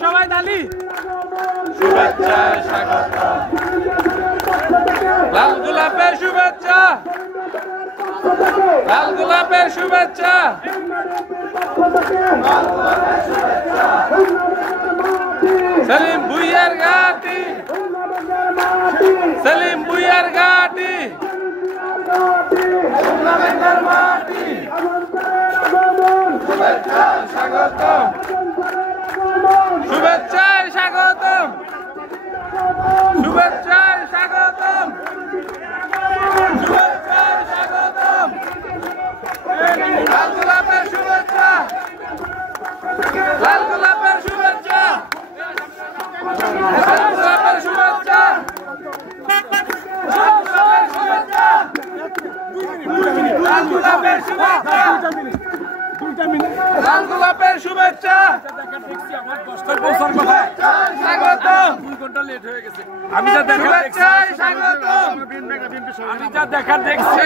সবাই তালি শুভেচ্ছা স্বাগত লাল গোলাপের শুভেচ্ছা সেলিম ভুইয়ার ঘাটি শুভেচ্ছায় স্বাগতম লাল গোলাপের শুভেচ্ছা স্বাগতম 2 ঘন্টা লেট হয়ে গেছে আমি যা দেখা দেখছি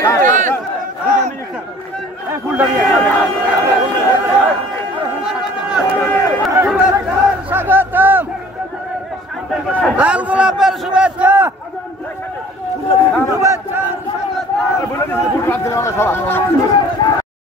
স্বাগতম লাল গোলাপের শুভেচ্ছা